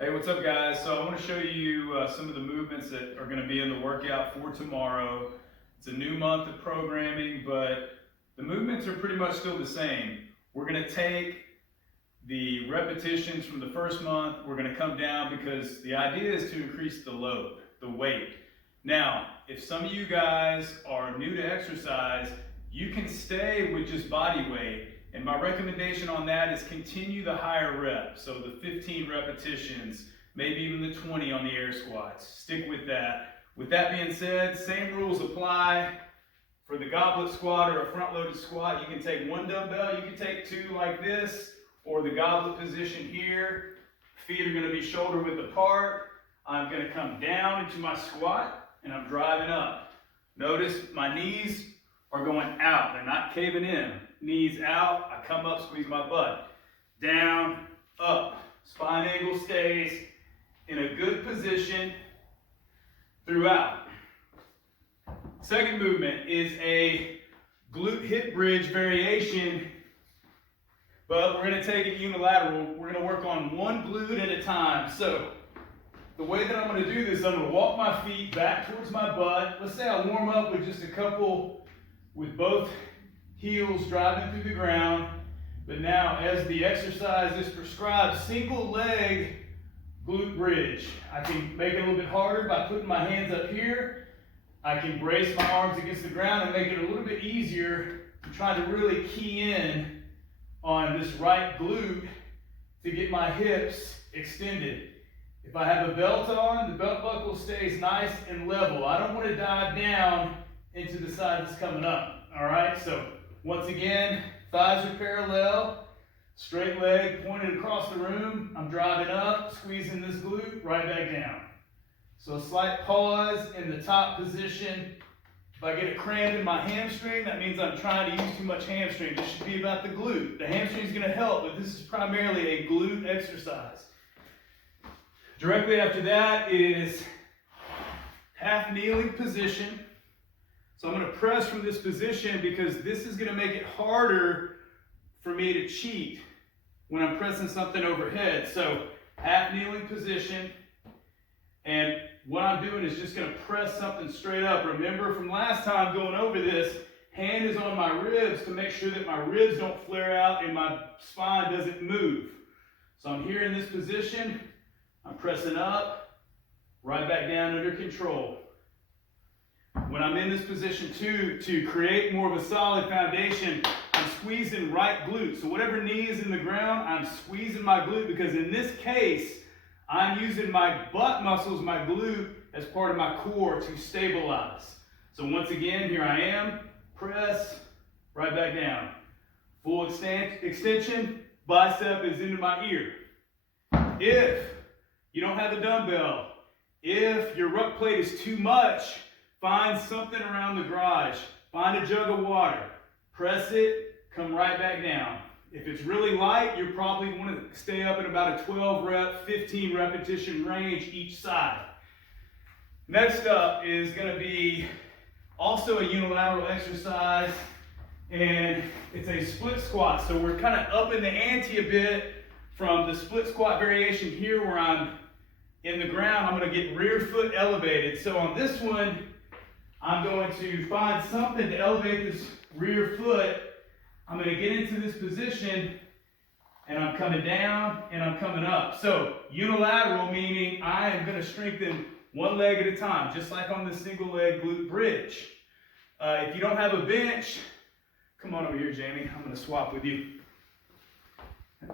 Hey, what's up guys? So I want to show you some of the movements that are going to be in the workout for tomorrow. It's a new month of programming, but the movements are pretty much still the same. We're going to take the repetitions from the first month, we're going to come down because the idea is to increase the load, the weight. Now, if some of you guys are new to exercise, you can stay with just body weight. And my recommendation on that is continue the higher reps. So the 15 repetitions, maybe even the 20 on the air squats. Stick with that. With that being said, same rules apply. For the goblet squat or a front-loaded squat, you can take one dumbbell, you can take two like this, or the goblet position here. Feet are going to be shoulder width apart. I'm going to come down into my squat, and I'm driving up. Notice my knees are going out. They're not caving in. Knees out, I come up, squeeze my butt. Down, up. Spine angle stays in a good position throughout. Second movement is a glute hip bridge variation, but we're going to take it unilateral. We're going to work on one glute at a time. So the way that I'm going to do this, I'm going to walk my feet back towards my butt. Let's say I warm up with just a couple, with both heels driving through the ground. But now, as the exercise is prescribed, single leg glute bridge. I can make it a little bit harder by putting my hands up here. I can brace my arms against the ground and make it a little bit easier to try to really key in on this right glute to get my hips extended. If I have a belt on, the belt buckle stays nice and level. I don't want to dive down into the side that's coming up. All right, so once again, thighs are parallel, straight leg pointed across the room. I'm driving up, squeezing this glute, right back down. So a slight pause in the top position. If I get a cramp in my hamstring, that means I'm trying to use too much hamstring. This should be about the glute. The hamstring is going to help, but this is primarily a glute exercise. Directly after that is half kneeling position. So I'm going to press from this position because this is going to make it harder for me to cheat when I'm pressing something overhead. So half kneeling position. And what I'm doing is just going to press something straight up. Remember from last time going over this, hand is on my ribs to make sure that my ribs don't flare out and my spine doesn't move. So I'm here in this position. I'm pressing up, right back down under control. When I'm in this position too, to create more of a solid foundation, I'm squeezing right glute. So whatever knee is in the ground, I'm squeezing my glute because in this case, I'm using my butt muscles, my glute, as part of my core to stabilize. So once again, here I am, press, right back down. Full extension, bicep is into my ear. If you don't have a dumbbell, if your ruck plate is too much, find something around the garage. Find a jug of water. Press it, come right back down. If it's really light, you probably want to stay up at about a 12 rep, 15 repetition range each side. Next up is going to be also a unilateral exercise, and it's a split squat. So we're kind of upping the ante a bit from the split squat variation here where I'm in the ground. I'm going to get rear foot elevated. So on this one, I'm going to find something to elevate this rear foot. I'm going to get into this position, and I'm coming down, and I'm coming up. So unilateral, meaning I am going to strengthen one leg at a time, just like on the single leg glute bridge. If you don't have a bench, come on over here, Jamie. I'm going to swap with you.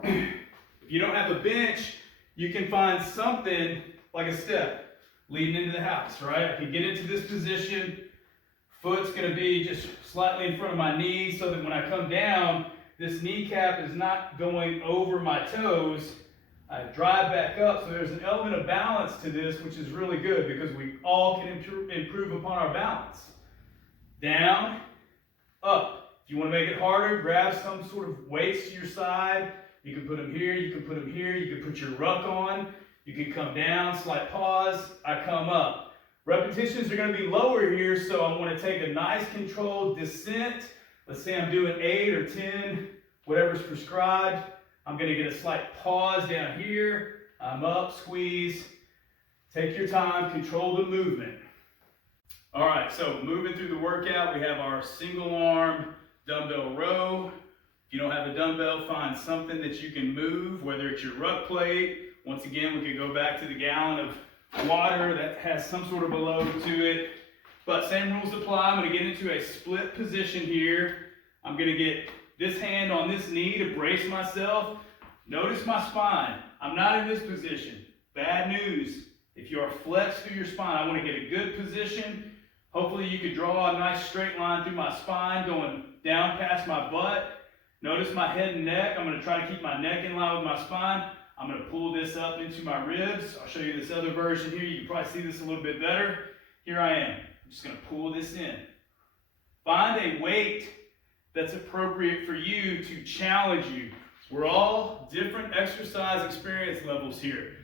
If you don't have a bench, you can find something like a step leading into the house, right? I can get into this position. Foot's going to be just slightly in front of my knee so that when I come down, this kneecap is not going over my toes. I drive back up, so there's an element of balance to this, which is really good because we all can improve upon our balance. Down, up. If you want to make it harder, grab some sort of weights to your side. You can put them here, you can put them here, you can put your ruck on. You can come down, slight pause, I come up. Repetitions are going to be lower here, so I want to take a nice controlled descent. Let's say I'm doing 8 or 10, whatever's prescribed. I'm going to get a slight pause down here. I'm up, squeeze. Take your time, control the movement. All right, so moving through the workout, we have our single arm dumbbell row. If you don't have a dumbbell, find something that you can move, whether it's your ruck plate. Once again, we could go back to the gallon of water that has some sort of a load to it. But same rules apply. I'm going to get into a split position here. I'm going to get this hand on this knee to brace myself. Notice my spine. I'm not in this position. Bad news. If you are flexed through your spine, I want to get a good position. Hopefully you could draw a nice straight line through my spine going down past my butt. Notice my head and neck. I'm going to try to keep my neck in line with my spine. I'm going to pull this up into my ribs. I'll show you this other version here. You can probably see this a little bit better. Here I am. I'm just going to pull this in. Find a weight that's appropriate for you to challenge you. We're all different exercise experience levels here.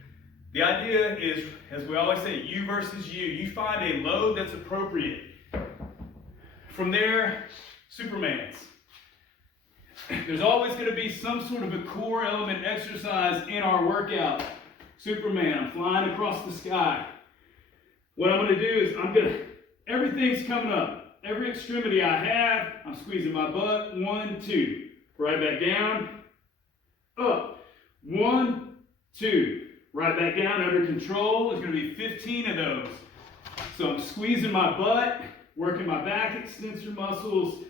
The idea is, as we always say, you versus you. You find a load that's appropriate. From there, Supermans. There's always going to be some sort of a core element exercise in our workout. Superman, I'm flying across the sky. What I'm going to do is everything's coming up. Every extremity I have, I'm squeezing my butt. 1, 2. Right back down. Up. 1, 2. Right back down, under control. There's going to be 15 of those. So I'm squeezing my butt, working my back extensor muscles.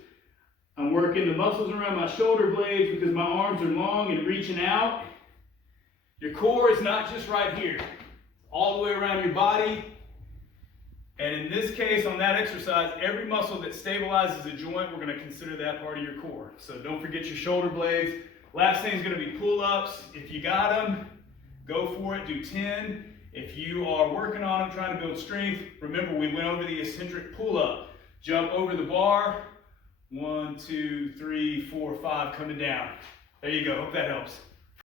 I'm working the muscles around my shoulder blades because my arms are long and reaching out. Your core is not just right here. It's all the way around your body. And in this case, on that exercise, every muscle that stabilizes a joint, we're going to consider that part of your core. So don't forget your shoulder blades. Last thing is going to be pull-ups. If you got them, go for it, do 10. If you are working on them, trying to build strength, remember we went over the eccentric pull-up. Jump over the bar, 1, 2, 3, 4, 5, coming down. There you go, hope that helps.